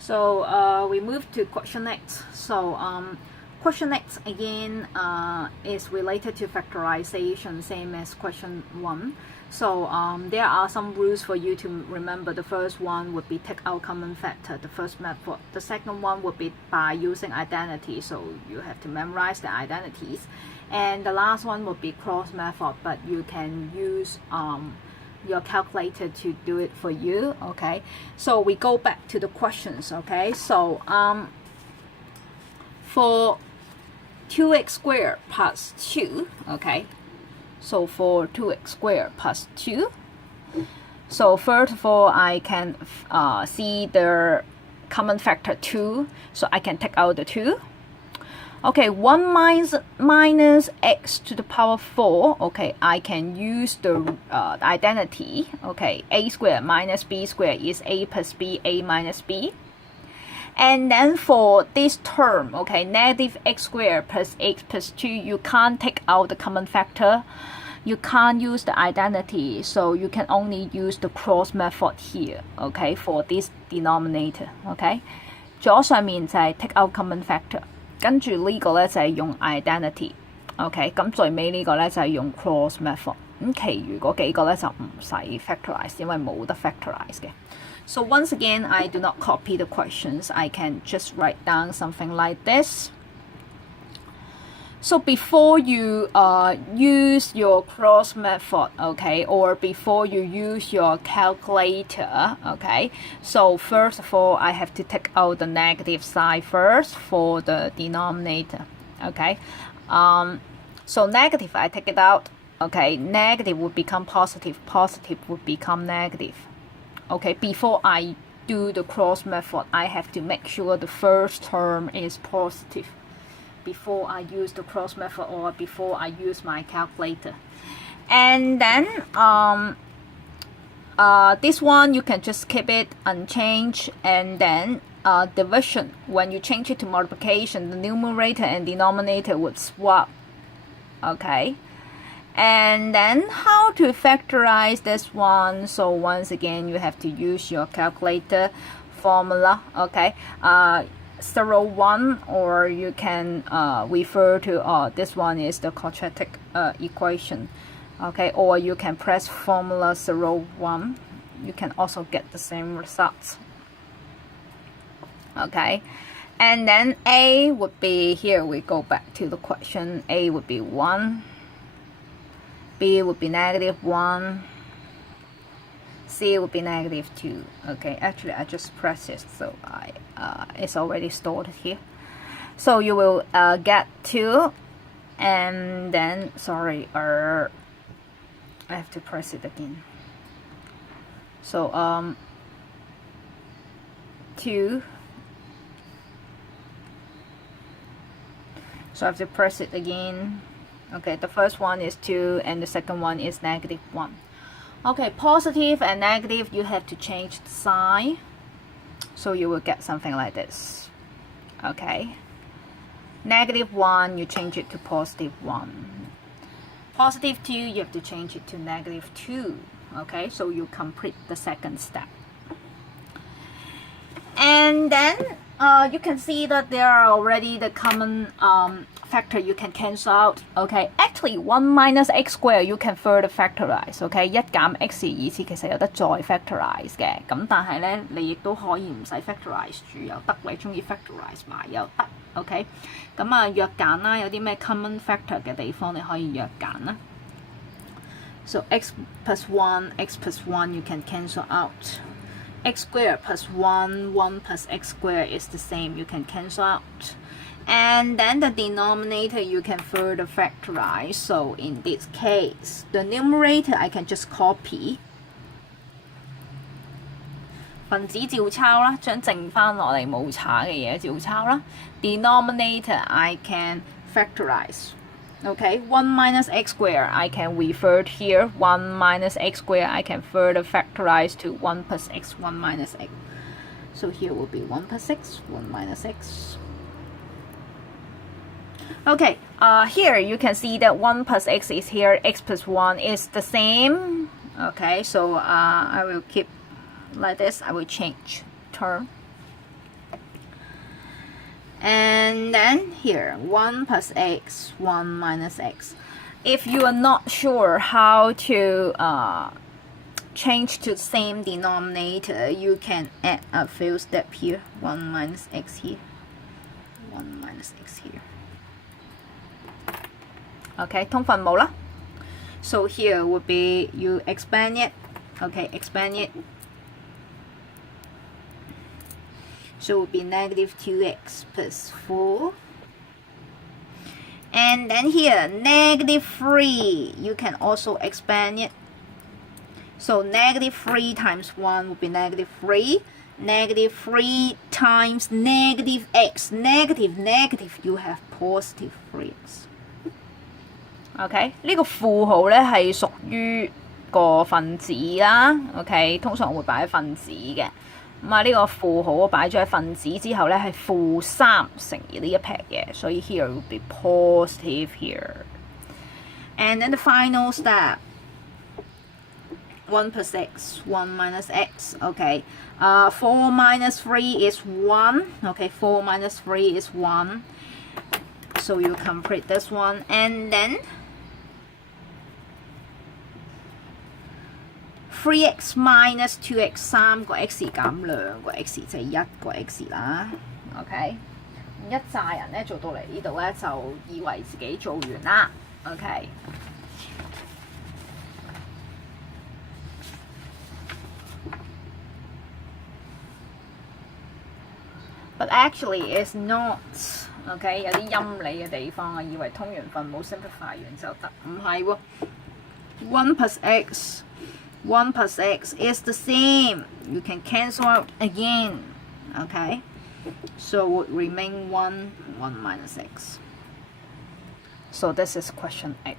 So we move to question next. So question next again is related to factorization, same as question 1. So there are some rules for you to remember. The first one would be take out common factor, the first method. The second one would be by using identity, so you have to memorize the identities. And the last one would be cross method, but you can use your calculator to do it for you. Okay, so we go back to the questions. Okay, so for 2x squared plus 2, okay, so for 2x squared plus 2, so first of all I can see the common factor 2, so I can take out the 2. Okay, 1 minus x to the power 4, okay, I can use the identity, okay, a squared minus b squared is a plus b, a minus b. And then for this term, okay, negative x squared plus x plus 2, you can't take out the common factor. You can't use the identity, so you can only use the cross method here, okay, for this denominator, okay. 左上面就係 take out common factor， 跟住呢個咧就係用 identity，OK， 咁最尾呢個咧就係用 cross method， 咁其餘嗰幾個咧就唔使 factorize， 因為冇得 factorize 嘅。So once again, I do not copy the questions. I can just write down something like this. So before you use your cross method, okay, or before you use your calculator, okay, so first of all, I have to take out the negative side first for the denominator, okay. So negative, I take it out, okay, negative would become positive, positive would become negative. Okay, before I do the cross method, I have to make sure the first term is positive before I use the cross method or before I use my calculator. And then this one you can just keep it unchanged, and then division, when you change it to multiplication, the numerator and denominator would swap, okay. And then how to factorize this one? So once again, you have to use your calculator formula, okay. 01, or you can refer to this one is the quadratic equation, okay, or you can press formula 01. You can also get the same results, okay. And then A would be, here we go back to the question, A would be 1, B would be negative 1, C would be negative 2. Okay, actually I just pressed it, so it's already stored here. So you will get 2, and then, sorry, I have to press it again. So 2. So I have to press it again. Okay, the first one is 2 and the second one is negative 1. Okay, positive and negative, you have to change the sign. So you will get something like this. Okay. Negative 1, you change it to positive 1. Positive 2, you have to change it to negative 2. Okay, so you complete the second step. And then you can see that there are already the common factor you can cancel out. Okay, actually 1 minus x squared you can further factorize. Okay, 一減 x 意思其實有得再 factorize 嘅，咁但係咧你亦都可以唔使 factorize 住又得，你中意 factorize 埋又得。OK， 咁啊約揀啦，有啲咩 common factor 嘅地方你可以約揀啦。So x plus 1, x plus 1 you can cancel out. X squared plus 1, 1 plus x squared is the same, you can cancel out. And then the denominator you can further factorize. So in this case, the numerator I can just copy. 分子照抄啦，將剩翻落嚟冇查嘅嘢照抄啦。Denominator I can factorize. Okay, 1 minus x squared I can refer here. 1 minus x squared I can further factorize to 1 plus x, 1 minus x. So here will be 1 plus x, 1 minus x. Okay, here you can see that 1 plus x is here, x plus 1 is the same. Okay, so I will keep like this. I will change term. And then here 1 plus x, 1 minus x. If you are not sure how to change to the same denominator, you can add a few steps here. 1 minus x here, 1 minus x here. Okay, 通分母啦。So here would be you expand it. Okay, expand it. So it would be negative 2x plus 4. And then here, negative 3. You can also expand it. So negative 3 times 1 would be negative 3. Negative 3 times negative x. Negative, you have positive 3x. OK， 呢個負號咧係屬於個分子啦。OK， 通常會擺喺分子嘅。咁啊，呢個負號擺咗喺分子之後咧係負3乘以呢一撇嘅，所以 here will be positive here. And then the final step. 1 plus x, 1 minus x, okay. 4 minus 3 is 1, okay, 4 minus 3 is 1. So you complete this one, and then 3x minus 2x, 3個 x 減2個 x 就係1個 x 啦 ，OK。一紮人咧做到嚟呢度咧就以為自己做完啦 ，OK。But actually it's not, OK， 有啲陰理嘅地方啊，以為通完分母 simplify 完就得，唔係喎。1 plus x, 1 plus x is the same. You can cancel out again, OK. So would remain 1, 1 minus x. So this is question 8.